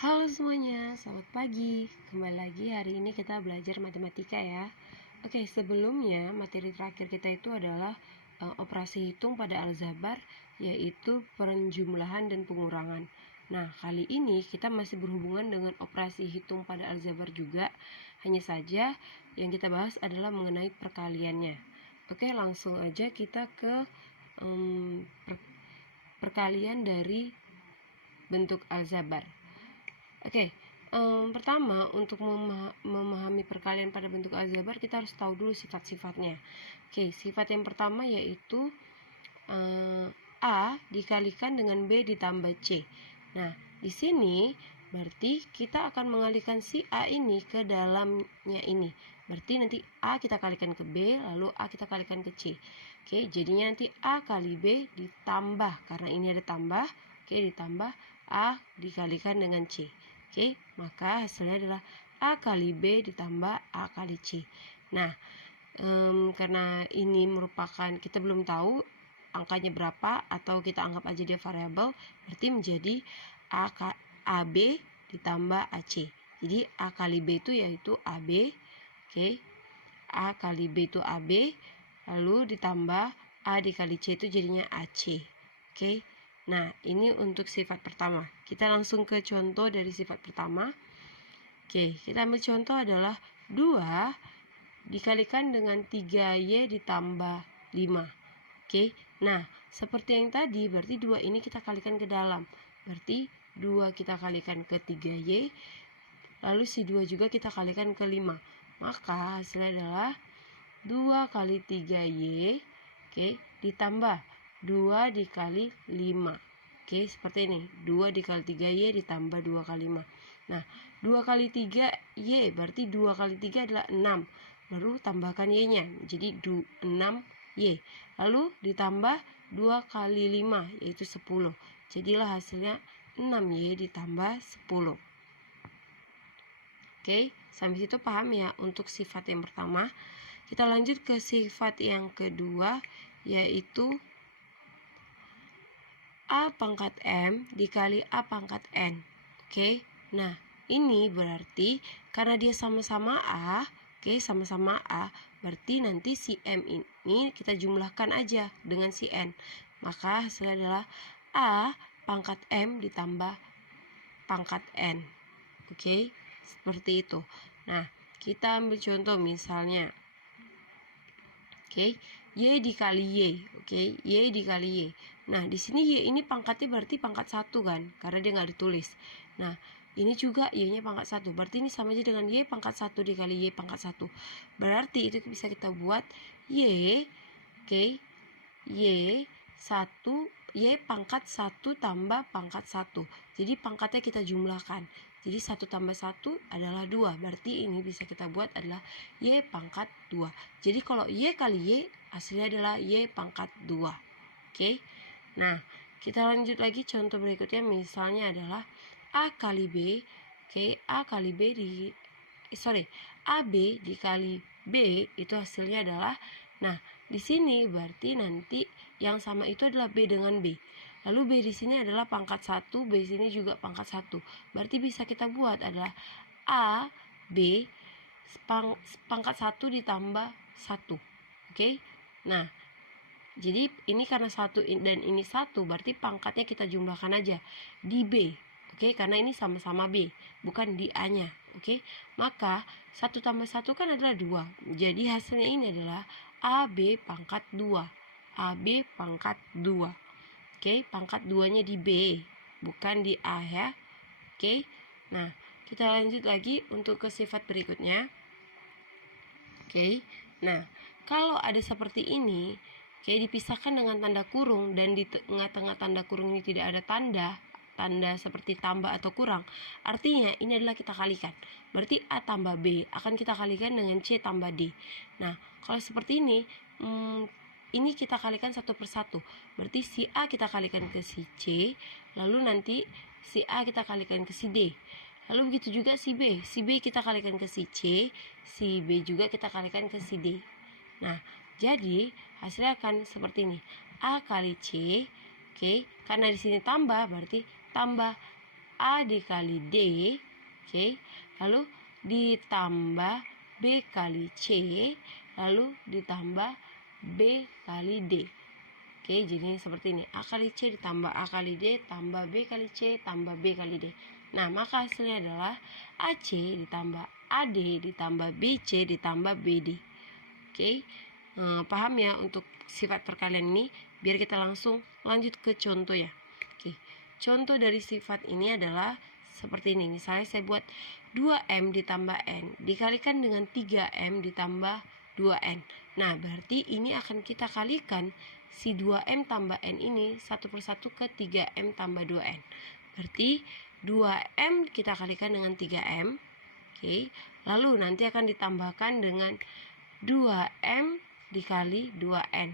Halo semuanya, selamat pagi. Kembali lagi hari ini kita belajar matematika ya. Oke, sebelumnya materi terakhir kita itu adalah operasi hitung pada aljabar, yaitu penjumlahan dan pengurangan. Nah, kali ini kita masih berhubungan dengan operasi hitung pada aljabar juga. Hanya saja yang kita bahas adalah mengenai perkaliannya. Oke, langsung aja kita ke perkalian dari bentuk aljabar. Oke, pertama untuk memahami perkalian pada bentuk aljabar kita harus tahu dulu sifat-sifatnya. Oke, sifat yang pertama yaitu A dikalikan dengan B ditambah C. Nah, di sini berarti kita akan mengalihkan si A ini ke dalamnya ini. Berarti nanti A kita kalikan ke B, lalu A kita kalikan ke C. Oke, jadinya nanti A kali B ditambah, karena ini ada tambah, oke, ditambah A dikalikan dengan C. Oke, maka hasilnya adalah A kali B ditambah A kali C. Nah, karena ini merupakan, kita belum tahu angkanya berapa, atau kita anggap aja dia variabel, berarti menjadi AB ditambah AC. Jadi A kali B itu yaitu AB, oke, A kali B itu AB, lalu ditambah A dikali C itu jadinya AC. Oke, nah ini untuk sifat pertama. Kita langsung ke contoh dari sifat pertama. Oke, kita ambil contoh adalah 2 dikalikan dengan 3Y ditambah 5. Oke, nah seperti yang tadi berarti 2 ini kita kalikan ke dalam. Berarti 2 kita kalikan ke 3Y, lalu si 2 juga kita kalikan ke 5. Maka hasilnya adalah 2 kali 3Y, oke, ditambah 2 dikali 5. Oke, seperti ini. 2 dikali 3Y ditambah 2 kali 5. Nah, 2 kali 3Y berarti 2 kali 3 adalah 6. Baru tambahkan Y-nya, jadi 6Y. Lalu ditambah 2 kali 5, yaitu 10. Jadilah hasilnya 6Y ditambah 10. Oke, sampai situ paham ya untuk sifat yang pertama. Kita lanjut ke sifat yang kedua, yaitu A pangkat M dikali A pangkat N. Oke, nah ini berarti karena dia sama-sama A, oke, sama-sama A, berarti nanti si M ini kita jumlahkan aja dengan si N. Maka hasilnya adalah A pangkat M ditambah pangkat N. Oke, seperti itu. Nah, kita ambil contoh misalnya. Oke, Y dikali Y. Oke, Y dikali Y. Nah, di sini Y ini pangkatnya berarti pangkat 1 kan, karena dia nggak ditulis. Nah, ini juga Y-nya pangkat 1. Berarti ini sama aja dengan Y pangkat 1 dikali Y pangkat 1. Berarti itu bisa kita buat Y, oke, Y 1, Y pangkat 1 tambah pangkat 1. Jadi pangkatnya kita jumlahkan. Jadi 1 tambah 1 adalah 2. Berarti ini bisa kita buat adalah Y pangkat 2. Jadi kalau Y kali Y hasilnya adalah Y pangkat 2. Oke. Nah, kita lanjut lagi contoh berikutnya, misalnya adalah A kali B. Oke, A kali B AB dikali B itu hasilnya adalah, nah, di sini berarti nanti yang sama itu adalah B dengan B. Lalu B di sini adalah pangkat 1, B di sini juga pangkat 1. Berarti bisa kita buat adalah A, B, pangkat 1 ditambah 1. Oke? Nah, jadi ini karena 1 dan ini 1, berarti pangkatnya kita jumlahkan aja di B. Oke, karena ini sama-sama B, bukan di A-nya. Oke, maka 1 tambah 1 kan adalah 2. Jadi hasilnya ini adalah AB pangkat 2. AB pangkat 2. Oke, pangkat 2-nya di B, bukan di A ya. Oke, nah kita lanjut lagi untuk ke sifat berikutnya. Oke, nah kalau ada seperti ini, oke, dipisahkan dengan tanda kurung, dan di tengah-tengah tanda kurung ini tidak ada tanda seperti tambah atau kurang, artinya ini adalah kita kalikan. Berarti A tambah B akan kita kalikan dengan C tambah D. Nah, kalau seperti ini kita kalikan satu persatu. Berarti si A kita kalikan ke si C, lalu nanti si A kita kalikan ke si D. Lalu begitu juga si B. Si B kita kalikan ke si C, si B juga kita kalikan ke si D. Nah, jadi hasilnya akan seperti ini. A kali C, oke, karena di sini tambah berarti tambah A dikali D, oke, lalu ditambah B kali C, lalu ditambah B kali D. Oke, jadi seperti ini. A kali C ditambah A kali D tambah B kali C tambah B kali D. Nah, maka hasilnya adalah AC ditambah AD ditambah BC ditambah BD. Oke, paham ya untuk sifat perkalian ini? Biar kita langsung lanjut ke contoh ya. Oke, contoh dari sifat ini adalah seperti ini. Misalnya saya buat 2M ditambah N dikalikan dengan 3M ditambah 2N. Nah, berarti ini akan kita kalikan si 2M tambah N ini satu persatu ke 3M tambah 2N. Berarti 2M kita kalikan dengan 3M. Oke, lalu nanti akan ditambahkan dengan 2M dikali 2N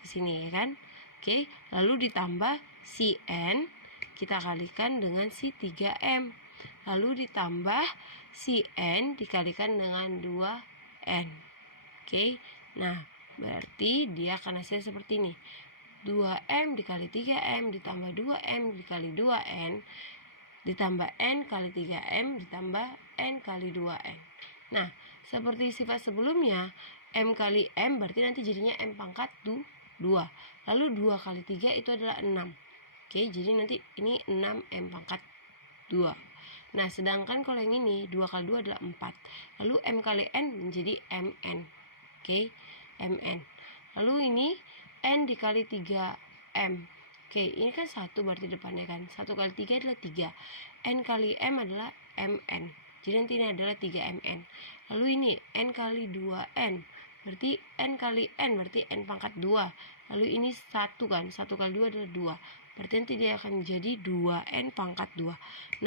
di sini ya kan. Oke, lalu ditambah si N kita kalikan dengan si 3M. Lalu ditambah si N dikalikan dengan 2N. Oke, nah berarti dia akan hasilnya seperti ini. 2M dikali 3M ditambah 2M dikali 2N ditambah N kali 3M ditambah N kali 2N. Nah, seperti sifat sebelumnya, M kali M berarti nanti jadinya M pangkat 2. Lalu 2 kali 3 itu adalah 6. Oke, jadi nanti ini 6M pangkat 2. Nah, sedangkan kalau yang ini 2 kali 2 adalah 4. Lalu M kali N menjadi MN. Oke, MN. Lalu ini N dikali 3M. Oke, ini kan 1 berarti depannya kan. 1 kali 3 adalah 3. N kali M adalah MN. Jadi nanti ini adalah 3MN. Lalu ini N kali 2N. Berarti N kali N berarti N pangkat 2. Lalu ini 1 kan. 1 kali 2 adalah 2. Berarti nanti dia akan menjadi 2N pangkat 2.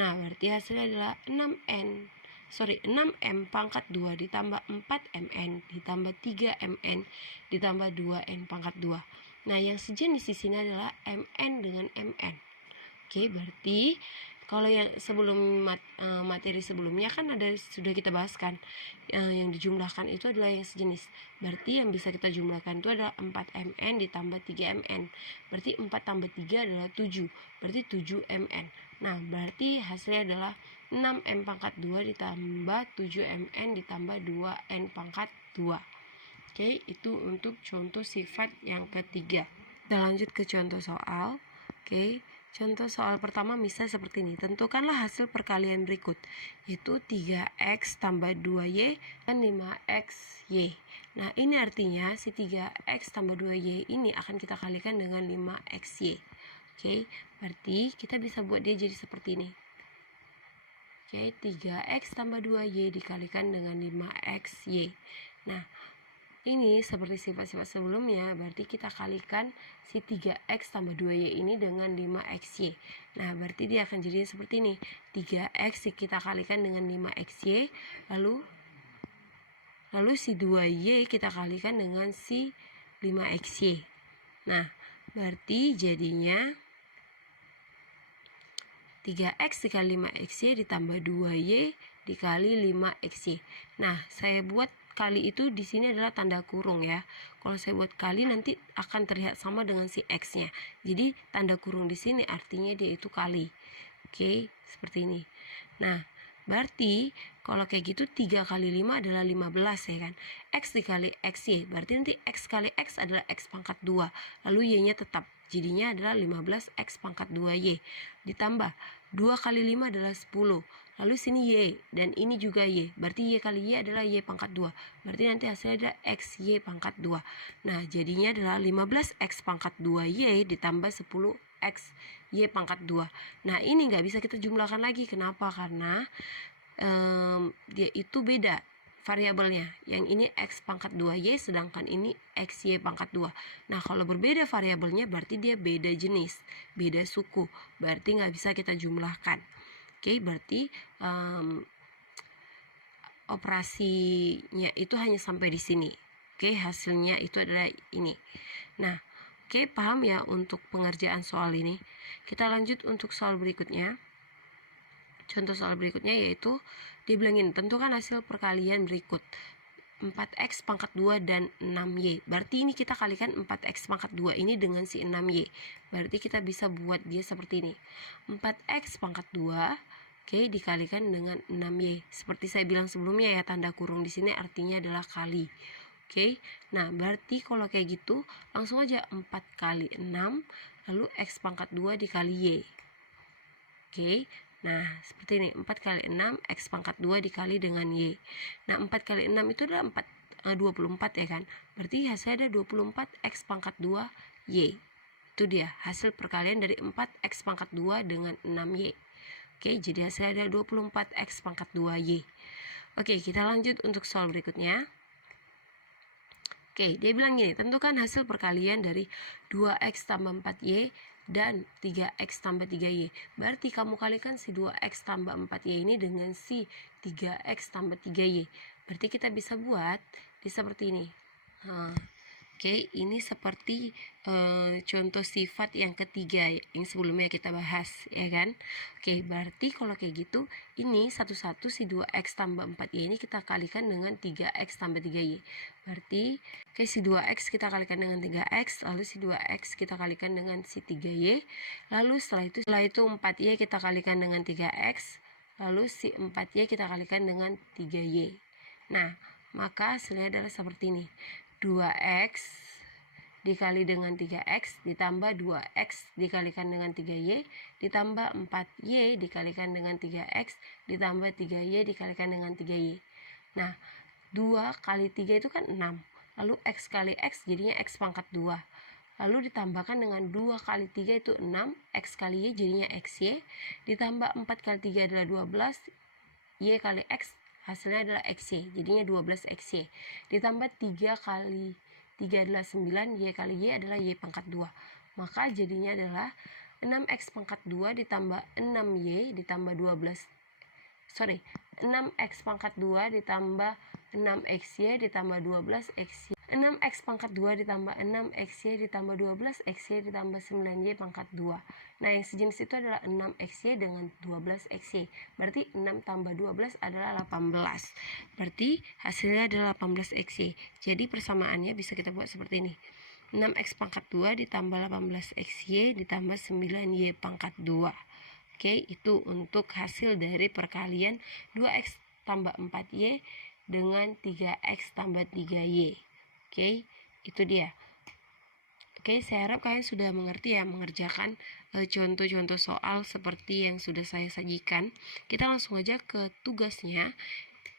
Nah, berarti hasilnya adalah 6M pangkat 2 ditambah 4MN ditambah 3MN ditambah 2N pangkat 2. Nah, yang sejenis di sini adalah MN dengan MN. Oke, berarti kalau yang sebelum materi sebelumnya kan sudah kita bahas kan, yang dijumlahkan itu adalah yang sejenis. Berarti yang bisa kita jumlahkan itu adalah 4MN ditambah 3MN. Berarti 4 tambah 3 adalah 7. Berarti 7MN. Nah, berarti hasilnya adalah 6M pangkat 2 ditambah 7MN ditambah 2N pangkat 2. Oke, itu untuk contoh sifat yang ketiga. Kita lanjut ke contoh soal. Oke, contoh soal pertama misalnya seperti ini. Tentukanlah hasil perkalian berikut, yaitu 3X tambah 2Y dan 5XY. Nah, ini artinya si 3X tambah 2Y ini akan kita kalikan dengan 5XY. Oke, berarti kita bisa buat dia jadi seperti ini. Oke, 3X tambah 2Y dikalikan dengan 5XY. Nah, ini seperti sifat-sifat sebelumnya, berarti kita kalikan si 3X tambah 2Y ini dengan 5XY. Nah, berarti dia akan jadi seperti ini. 3X kita kalikan dengan 5XY, lalu si 2Y kita kalikan dengan si 5XY. Nah, berarti jadinya 3X dikali 5XY ditambah 2Y dikali 5XY. Nah, saya buat kali itu di sini adalah tanda kurung ya. Kalau saya buat kali nanti akan terlihat sama dengan si X-nya. Jadi tanda kurung di sini artinya dia itu kali. Oke, seperti ini. Nah, berarti kalau kayak gitu 3 kali 5 adalah 15 ya kan. X dikali XY, berarti nanti X kali X adalah X pangkat 2. Lalu Y-nya tetap, jadinya adalah 15X pangkat 2Y. Ditambah 2 kali 5 adalah 10. Lalu sini Y dan ini juga Y. Berarti Y kali Y adalah Y pangkat 2. Berarti nanti hasilnya adalah XY pangkat 2. Nah, jadinya adalah 15X pangkat 2Y ditambah 10X Y pangkat 2. Nah, ini nggak bisa kita jumlahkan lagi. Kenapa? Karena dia itu beda variabelnya. Yang ini X pangkat 2Y sedangkan ini XY pangkat 2. Nah, kalau berbeda variabelnya berarti dia beda jenis, beda suku. Berarti nggak bisa kita jumlahkan. Oke, berarti operasinya itu hanya sampai di sini. Oke, hasilnya itu adalah ini. Nah, oke, paham ya untuk pengerjaan soal ini. Kita lanjut untuk soal berikutnya. Contoh soal berikutnya yaitu dibilangin tentukan hasil perkalian berikut. 4x pangkat 2 dan 6y. Berarti ini kita kalikan 4x pangkat 2 ini dengan si 6y. Berarti kita bisa buat dia seperti ini. 4x pangkat 2, oke, dikalikan dengan 6y. Seperti saya bilang sebelumnya ya, tanda kurung di sini artinya adalah kali. Oke, nah berarti kalau kayak gitu langsung aja 4 kali 6 lalu x pangkat 2 dikali y. Oke, nah seperti ini, 4 kali 6 x pangkat 2 dikali dengan y. Nah 4 kali 6 itu adalah 24 ya kan, berarti hasilnya ada 24 x pangkat 2 y. Itu dia hasil perkalian dari 4 x pangkat 2 dengan 6y. Oke, jadi hasilnya ada 24 x pangkat 2 y. Oke, kita lanjut untuk soal berikutnya. Oke, dia bilang gini, tentukan hasil perkalian dari 2x tambah 4y dan 3x tambah 3y. Berarti kamu kalikan si 2x tambah 4y ini dengan si 3x tambah 3y. Berarti kita bisa buat di seperti ini. Oke, ini seperti contoh sifat yang ketiga yang sebelumnya kita bahas, ya kan? Oke, berarti kalau kayak gitu, ini satu-satu si 2x tambah 4y ini kita kalikan dengan 3x tambah 3y. Berarti, oke, si 2x kita kalikan dengan 3x, lalu si 2x kita kalikan dengan si 3y. Lalu setelah itu 4y kita kalikan dengan 3x, lalu si 4y kita kalikan dengan 3y. Nah, maka hasilnya adalah seperti ini. 2x dikali dengan 3x ditambah 2x dikalikan dengan 3y ditambah 4y dikalikan dengan 3x ditambah 3y dikalikan dengan 3y. Nah, 2 kali 3 itu kan 6. Lalu x kali x jadinya x pangkat 2. Lalu ditambahkan dengan 2 kali 3 itu 6, x kali y jadinya xy, ditambah 4 kali 3 adalah 12, y kali x hasilnya adalah xy, jadinya 12xy, ditambah 3 kali 3 adalah 9, y kali y adalah y pangkat 2. Maka jadinya adalah 6x pangkat 2 ditambah 6y ditambah 6x pangkat 2 ditambah 6xy ditambah 12xy. 6x pangkat 2 ditambah 6xy ditambah 12xy ditambah 9y pangkat 2. Nah, yang sejenis itu adalah 6xy dengan 12xy. Berarti 6 tambah 12 adalah 18. Berarti hasilnya adalah 18xy. Jadi persamaannya bisa kita buat seperti ini. 6x pangkat 2 ditambah 18xy ditambah 9y pangkat 2. Oke, itu untuk hasil dari perkalian 2x tambah 4y dengan 3x tambah 3y. Oke, itu dia. Oke, saya harap kalian sudah mengerti ya mengerjakan contoh-contoh soal seperti yang sudah saya sajikan. Kita langsung aja ke tugasnya.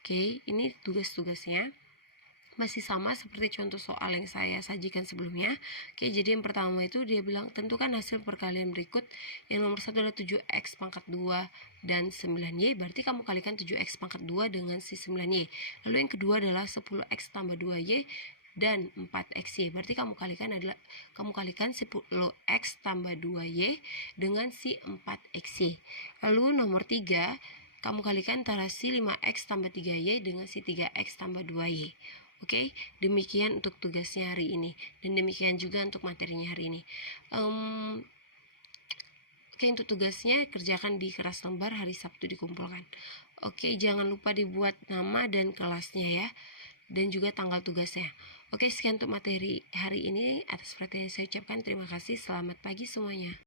Oke, ini tugas-tugasnya masih sama seperti contoh soal yang saya sajikan sebelumnya. Oke, jadi yang pertama itu dia bilang tentukan hasil perkalian berikut. Yang nomor 1 adalah 7x pangkat 2 dan 9y. Berarti kamu kalikan 7x pangkat 2 dengan si 9y. Lalu yang kedua adalah 10x tambah 2y dan 4xy. Berarti kamu kalikan 10x tambah 2y dengan si 4xy. Lalu nomor 3, kamu kalikan antara si 5x tambah 3y dengan si 3x tambah 2y. Oke, demikian untuk tugasnya hari ini. Dan demikian juga untuk materinya hari ini. Oke, untuk tugasnya kerjakan di keras lembar hari Sabtu dikumpulkan. Oke, jangan lupa dibuat nama dan kelasnya ya. Dan juga tanggal tugasnya. Oke, sekian untuk materi hari ini. Atas perhatian saya ucapkan terima kasih. Selamat pagi semuanya.